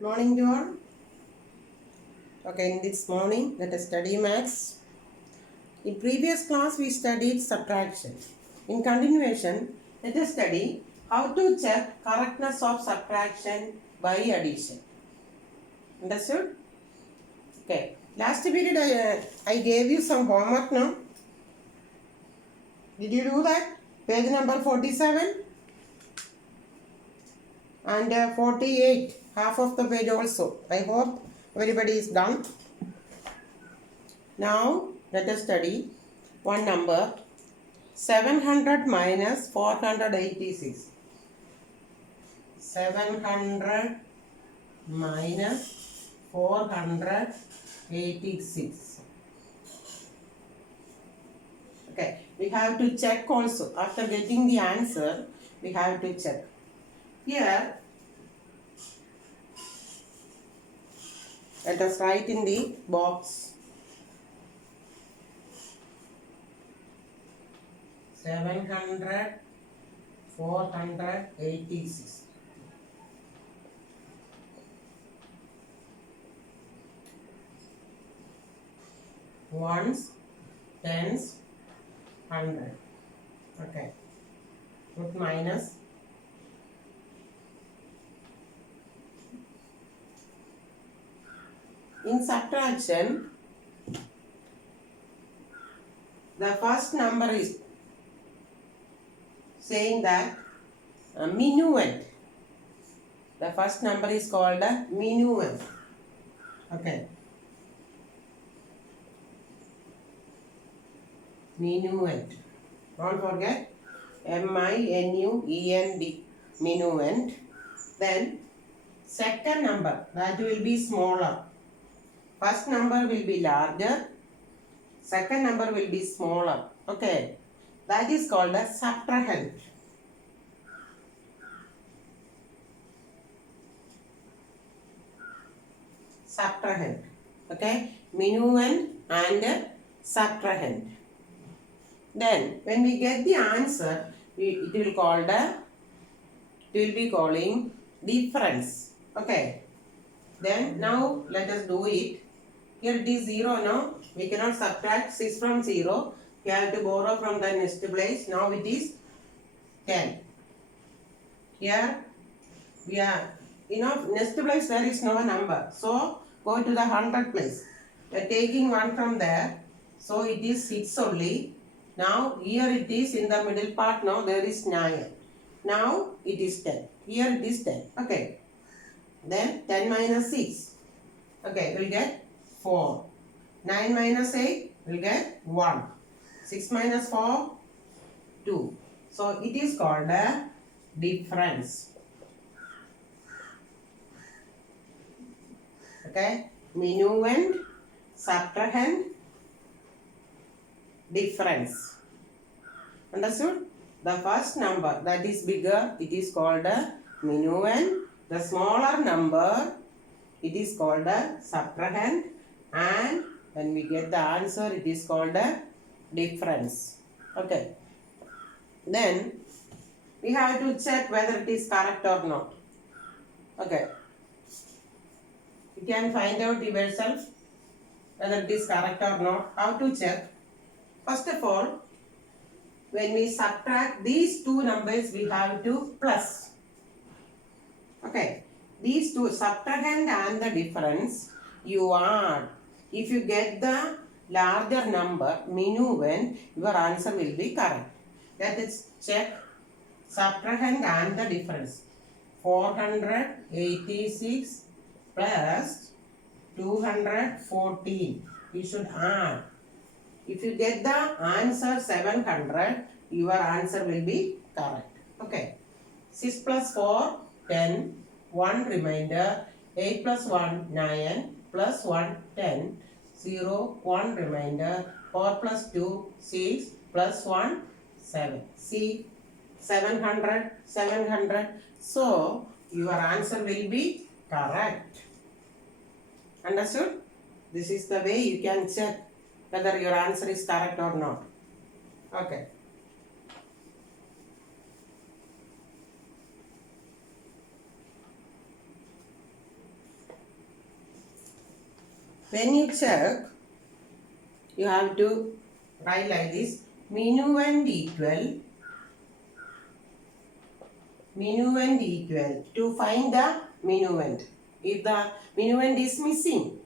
Good morning to all. Okay, in this morning, let us study maths. In previous class, we studied subtraction. In continuation, let us study how to check correctness of subtraction by addition. Understood? Okay. Last period, I gave you some homework now. Did you do that? Page number 47 and 48. Half of the page also. I hope everybody is done. Now, let us study one number 700 minus 486. 700 minus 486. Okay, we have to check also. After getting the answer, we have to check. Here, let us write in the box 700 486. Ones, tens, 100. Okay. Put minus. In subtraction, the first number is saying that minuend. The first number is called a minuend. Okay. Minuend. Don't forget M-I-N-U-E-N-D. Minuend. Then second number, that will be smaller. First number will be larger. Second number will be smaller. Okay. That is called a subtrahend. Subtrahend. Okay. Minuend and subtrahend. Then when we get the answer, it will be calling difference. Okay. Then now let us do it. Here it is 0 now. We cannot subtract 6 from 0. We have to borrow from the next place. Now it is 10. Here we are, next place there is no number. So go to the 100 place. We are taking 1 from there. So it is 6 only. Now here it is in the middle part. Now there is 9. Now it is 10. Here it is 10. Okay. Then 10 minus 6. Okay, we'll get 4. 9 minus 8, we'll get 1. 6 minus 4, 2. So it is called a difference. Okay, minuend, subtrahend, difference. Understood? The first number that is bigger, it is called a minuend. The smaller number, it is called a subtrahend. And when we get the answer, it is called a difference. Okay. Then we have to check whether it is correct or not. Okay. You can find out yourself whether it is correct or not. How to check? First of all, when we subtract these two numbers, we have to plus. Okay. These two, subtrahend and the difference, you add. If you get the larger number, minuend, your answer will be correct. Let us check subtrahend and the difference. 486 plus 214. You should add. If you get the answer 700, your answer will be correct. Okay. 6 plus 4, 10. 1 remainder. 8 plus 1, 9. Plus 1, 10. 0, 1 remainder. 4 plus 2, 6. Plus 1, 7. See, 700, 700. So, your answer will be correct. Understood? This is the way you can check whether your answer is correct or not. Okay. When you check, you have to write like this. Minuend equal to find the minuend. If the minuend is missing,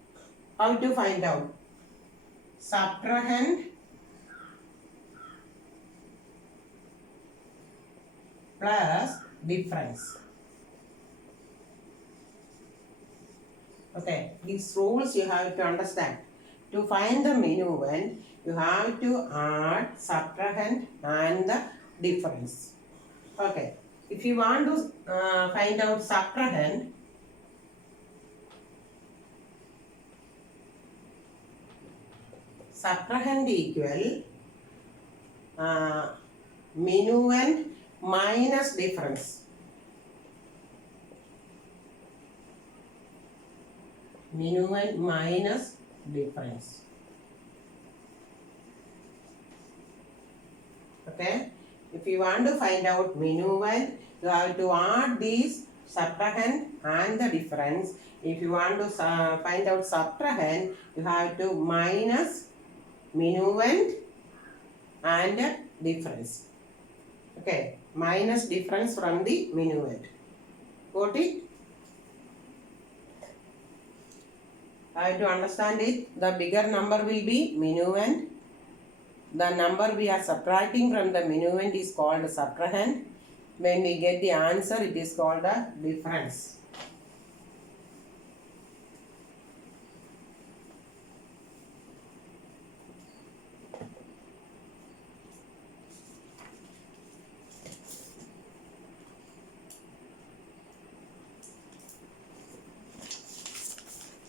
how to find out? Subtrahend plus difference. Okay, these rules you have to understand. To find the minuend, you have to add subtrahend and the difference. Okay, if you want to find out subtrahend, equal minuend minus difference. Minuend minus difference. Okay, if you want to find out minuend, you have to add these subtrahend and the difference. If you want to find out subtrahend, you have to minus minuend and difference. Okay, minus difference from the minuend. Got it? I have to understand it. The bigger number will be minuend. The number we are subtracting from the minuend is called subtrahend. When we get the answer, it is called a difference.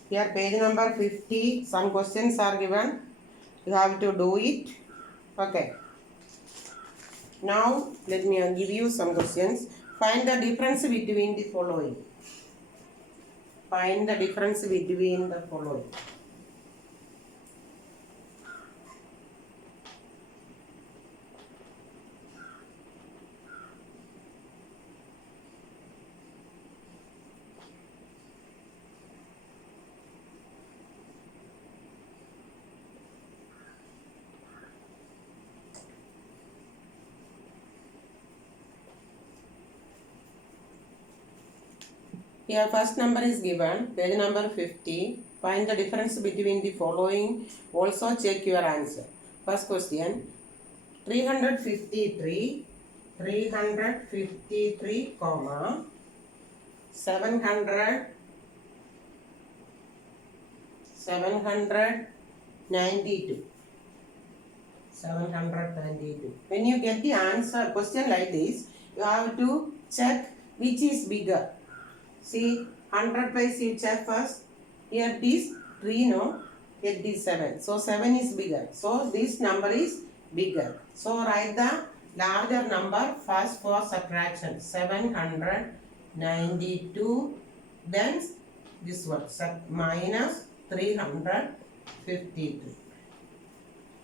Here page number 50, some questions are given. You have to do it. Okay. Now let me give you some questions. Find the difference between the following. Find the difference between the following. Here first number is given, page number 50. Find the difference between the following. Also check your answer. First question, 353, comma, 792. When you get the answer, question like this, you have to check which is bigger. See, 100 place you check first. Here it is 3, no? Here it is 7. So 7 is bigger. So this number is bigger. So write the larger number first for subtraction. 792. Then this one minus 353.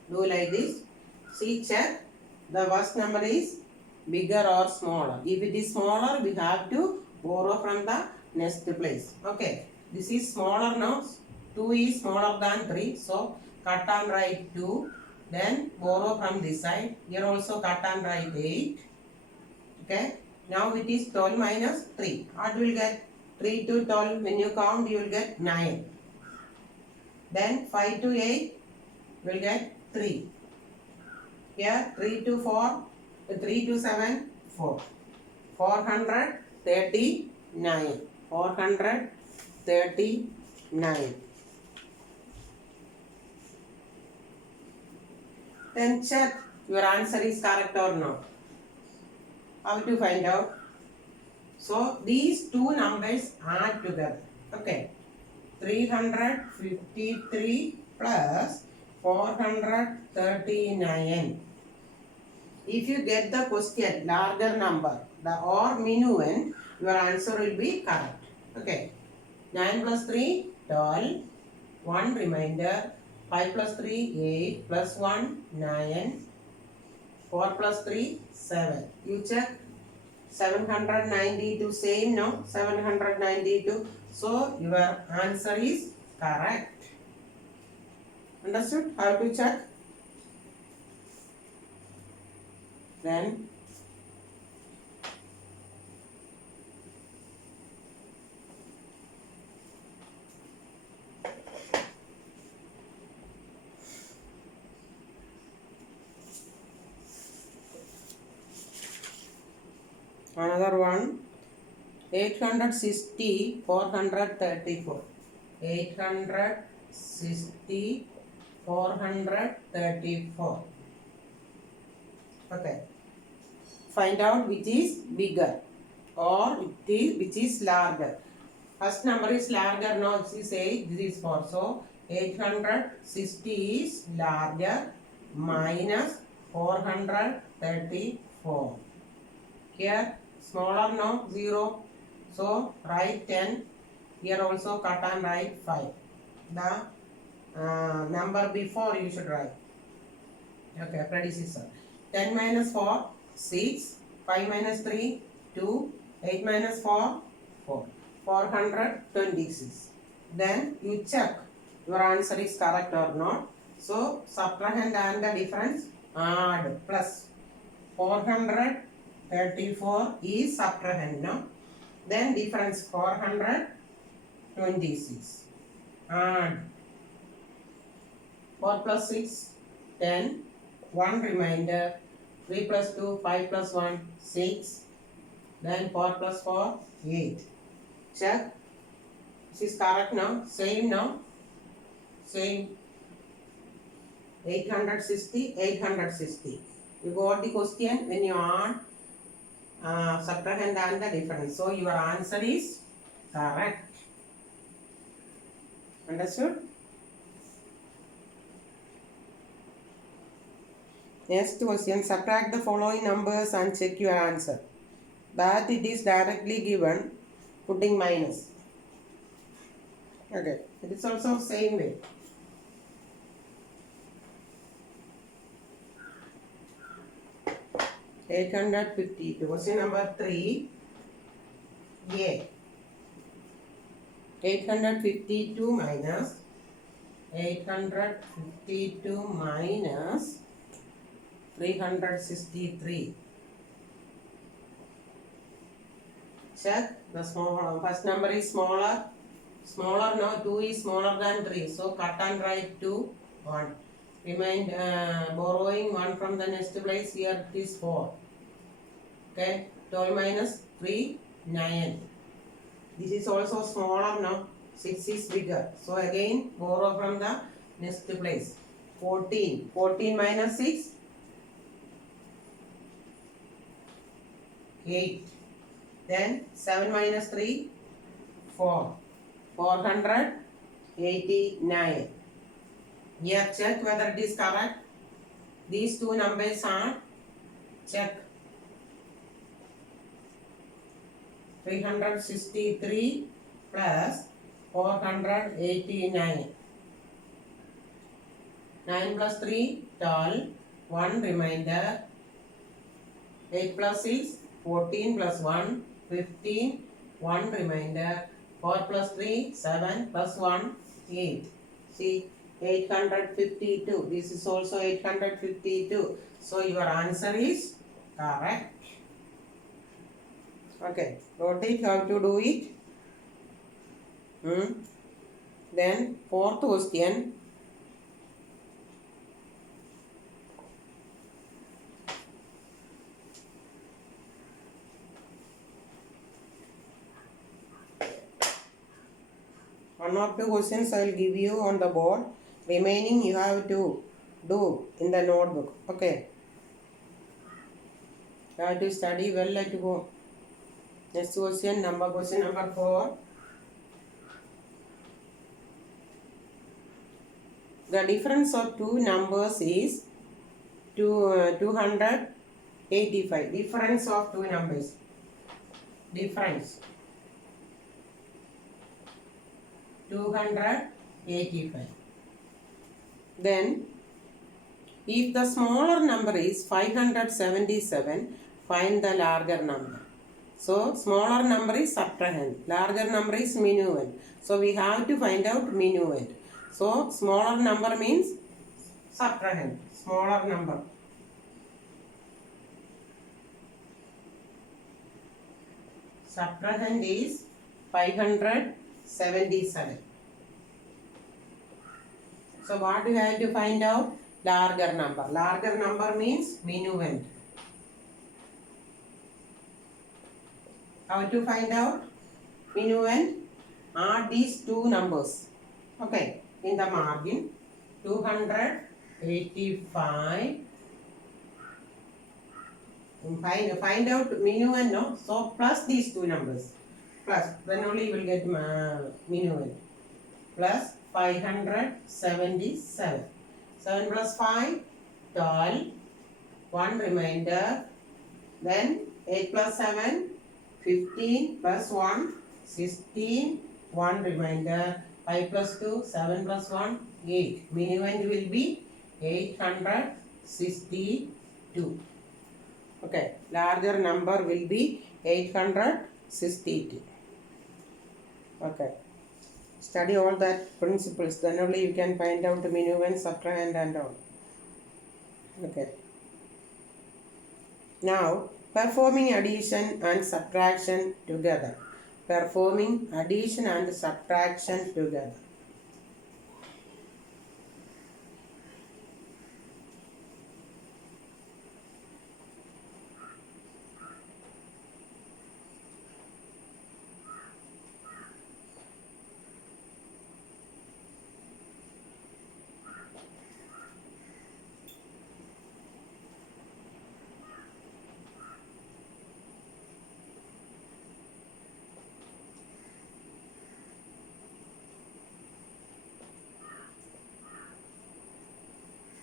Do like this. See, check. The first number is bigger or smaller. If it is smaller, we have to borrow from the next place. Okay, this is smaller now. 2 is smaller than 3. So cut and write 2. Then borrow from this side. Here also cut and write 8. Okay, now it is 12 minus 3. What will get? 3 to 12. When you count, you will get 9. Then 5 to 8 will get 3. Here 3 to 4. 3 to 7, 4. 439. 439. Then check your answer is correct or not. How to find out? So these two numbers add together. Okay. 353 plus 439. If you get the question larger number, the or minuend, your answer will be correct. Okay. 9 plus 3, 12. 1 remainder. 5 plus 3, 8. Plus 1, 9. 4 plus 3, 7. You check. 792 same, no? 792. So your answer is correct. Understood? How to check? Then another one, 860 434. 860 434. Okay. Find out which is bigger or which is larger. First number is larger. Now this is 8, this is 4. So 860 is larger minus 434. Here smaller, no, 0. So write 10. Here also cut and write 5. The number before you should write. Okay, predecessor. 10 minus 4, 6. 5 minus 3, 2. 8 minus 4, 4. 426. Then you check your answer is correct or not. So subtrahend and the difference add plus. 434 is subtrahend, no? Then difference 426. Add 4 plus 6, 10. 1 remainder. 3 plus 2, 5 plus 1, 6. Then 4 plus 4, 8. Check. This is correct now. Same now. Same. 860, 860. You got the question when you add subtrahend and the difference. So your answer is correct. Understood? Next question. Subtract the following numbers and check your answer. That it is directly given, putting minus. Okay. It is also same way. $850. Question number 3. A. 852 minus 363. Check. The small first number is smaller. Smaller now. 2 is smaller than 3. So cut and write 2, 1. Remind borrowing 1 from the next place. Here it is 4. Okay. 12 minus 3, 9. This is also smaller now. 6 is bigger. So again borrow from the next place. 14. 14 minus 6, 8. Then 7 minus 3, 4. 489. Here check whether it is correct. These two numbers are check. 363 plus 489. 9 plus 3, 12. 1 remainder. 8 plus 6, 14 plus 1, 15. 1 remainder. 4 plus 3, 7 plus 1, 8. See, 852. This is also 852. So your answer is correct. Okay, note it how to do it. Then fourth question. One or two questions I will give you on the board. Remaining you have to do in the notebook. Okay. You have to study well at home. Next question number 4. The difference of two numbers is 285. Difference of two numbers. Difference 285. Then if the smaller number is 577, find the larger number. So smaller number is subtrahend, larger number is minuend. So we have to find out minuend. So smaller number means subtrahend. Smaller number. Subtrahend is 577. So what you have to find out? Larger number. Larger number means minuend. How to find out? Minuend. Add these two numbers. Okay. In the margin, 285. Find out minuend, no? So plus these two numbers. Plus, then only you will get minuend. Plus 577. 7 plus 5, 12. 1 remainder. Then 8 plus 7, 15 plus 1, 16. 1 remainder. 5 plus 2, 7 plus 1, 8. Minuend will be 862. Okay, larger number will be 862. Okay. Study all that principles, then only you can find out the minuend, subtrahend and all. Okay. Now, performing addition and subtraction together. Performing addition and subtraction together.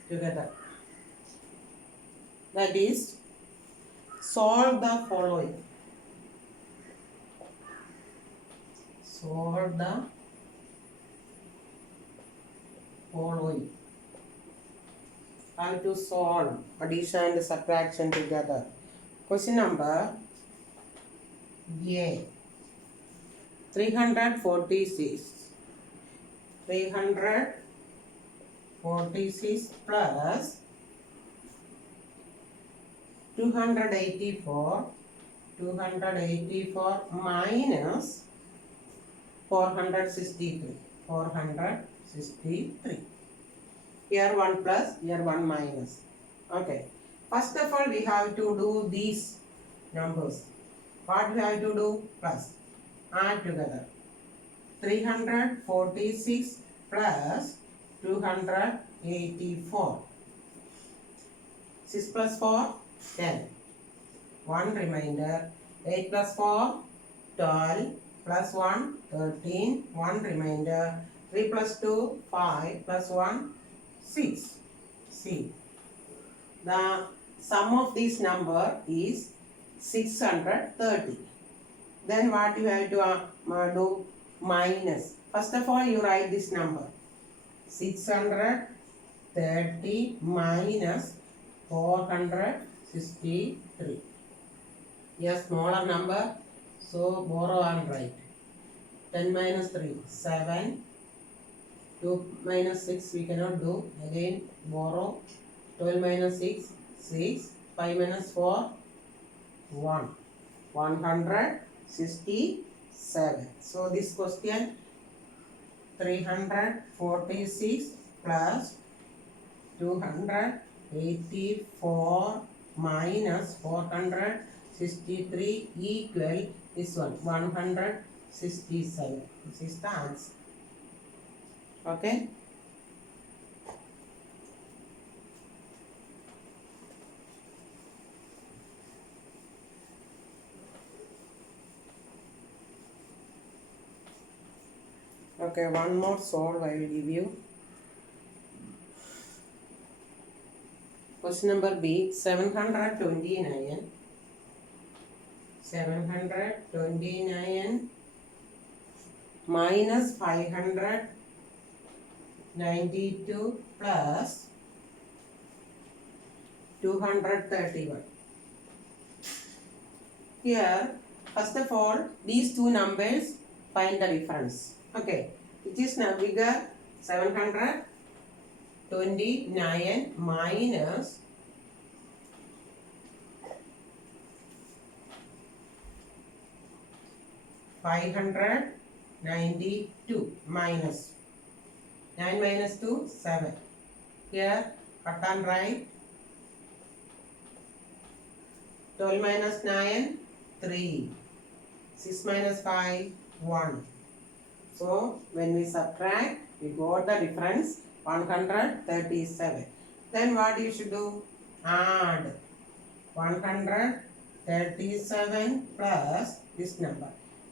Together. That is, solve the following. Solve the following. How to solve addition and subtraction together. Question number A. 346. 346 plus 284 minus 463. Here 1 plus, here 1 minus. Okay. First of all, we have to do these numbers. What we have to do? Plus. Add together. 346 plus 284. 6 plus 4, 10. 1 remainder. 8 plus 4, 12. Plus 1, 13. 1 remainder. 3 plus 2, 5. Plus 1, 6. See. The sum of this number is 630. Then what you have to do? Minus. First of all, you write this number. 630 minus 463. A smaller number, so borrow and write. 10 minus 3, 7. 2 minus 6 we cannot do. Again borrow. 12 minus 6, 6. 5 minus 4, 1. 167. So this question, 346 plus 284 minus 463 equal this one, 167. This is the answer. Okay. Okay, one more solve I will give you. Question number B, 729. 729 minus 592 plus 231. Here, first of all, these two numbers, find the difference. Okay, which is now bigger, 729 minus 592 minus 9 minus 2 7. Here cut and write 12 minus 9 3, 6 minus 5 1. So when we subtract, we got the difference 137. Then what you should do? Add 137 plus this number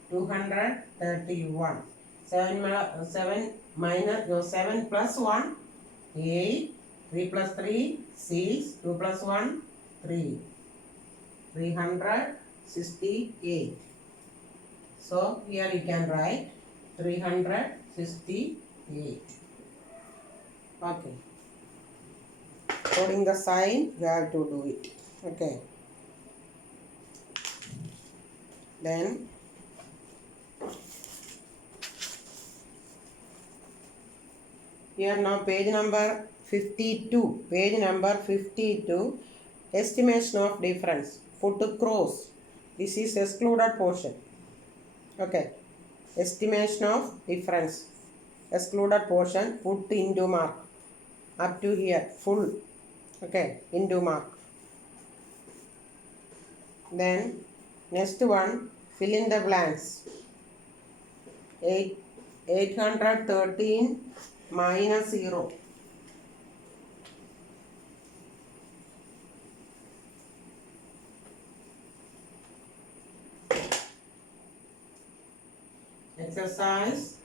231. 7 minus 7 plus 1 8. 3 plus 3 6. 2 plus 1 3. 368. So here you can write 368. Okay. Putting the sign, you have to do it. Okay. Then here now page number 52. Page number 52. Estimation of difference. Put a cross. This is excluded portion. Okay. Estimation of difference. Excluded portion. Put into mark. Up to here. Full. Okay. Into mark. Then next one. Fill in the blanks. 813 minus 0. Exercise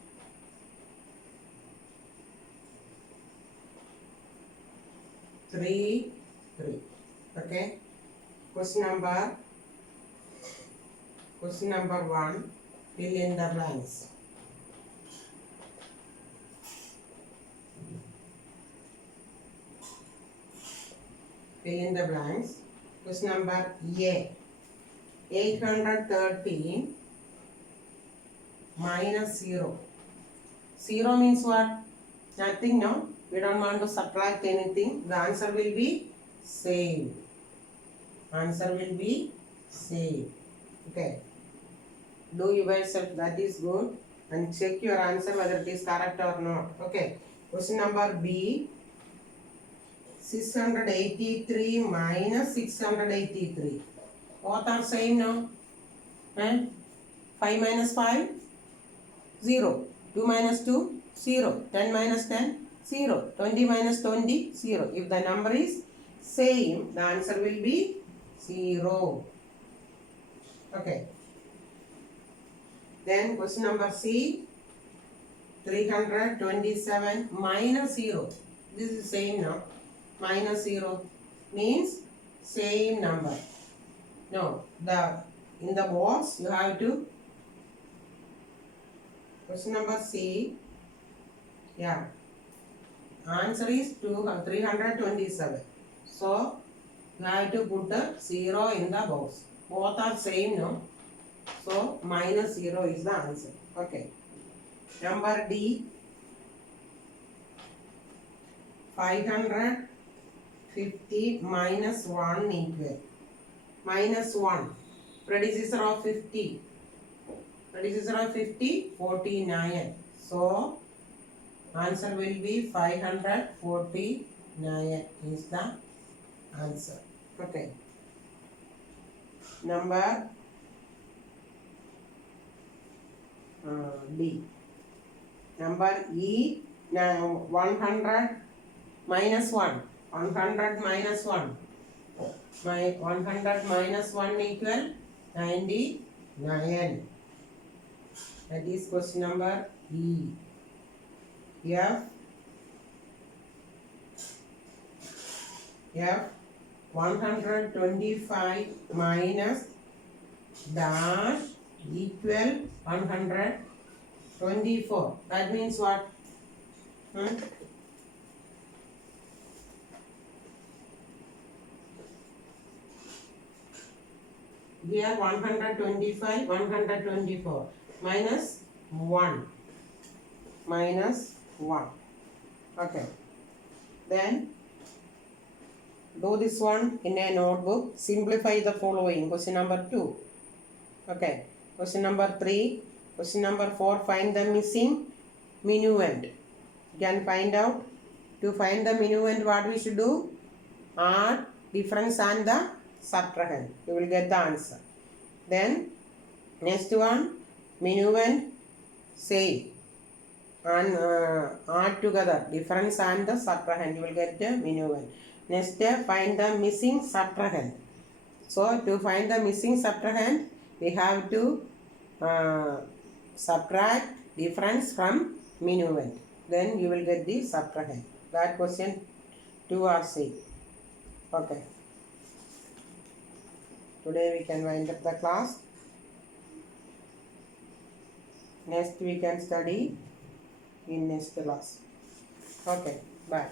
3. Okay. Question number 1. Fill in the blanks. Fill in the blanks. Question number A. 813 minus 0. 0 means what? Nothing, no? We don't want to subtract anything. The answer will be same. Answer will be same. Okay. Do yourself, that is good. And check your answer whether it is correct or not. Okay. Question number B. 683 minus 683. Both are same, no? 5 minus 5? 0. 2 minus 2? 0. 10 minus 10? 0. 20 minus 20? 0. If the number is same, the answer will be 0. Okay. Then question number C. 327 minus 0. This is same now. Minus 0 means same number. No, in the box you have to. Question number C. Yeah. Answer is 327. So you have to put the 0 in the box. Both are same, no? So minus 0 is the answer. Okay. Number D. 550 minus 1 equal. Minus 1. Predecessor of 50. Predecessor of 50, 49. So answer will be 549 is the answer. Okay. Number D. Number E. Now 100 minus 1. 100 minus 1. 100 minus 1 equal 99. That is question number E. F 125 minus dash equal 124. That means what? Here 125, 124 minus 1. Minus 1. Okay. Then do this one in a notebook. Simplify the following. Question number 2. Okay. Question number 3. Question number 4. Find the missing minuend. You can find out. To find the minuend, what we should do? Add difference and the subtrahend. You will get the answer. Then next one, minuend, say and add together difference and the subtrahend. You will get the minuend. Next, find the missing subtrahend. So to find the missing subtrahend, we have to subtract difference from minuend. Then you will get the subtrahend. That question 2 or 3. Okay. Today we can wind up the class. Next we can study in next class. Okay. Bye.